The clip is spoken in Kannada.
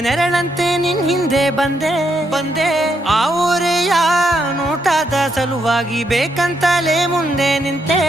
ನೆರಳಂತೆ ನಿನ್ ಹಿಂದೆ ಬಂದೆ ಆ ಊರೆಯ ನೋಟದ ಸಲುವಾಗಿ ಬೇಕಂತಲೇ ಮುಂದೆ ನಿಂತೆ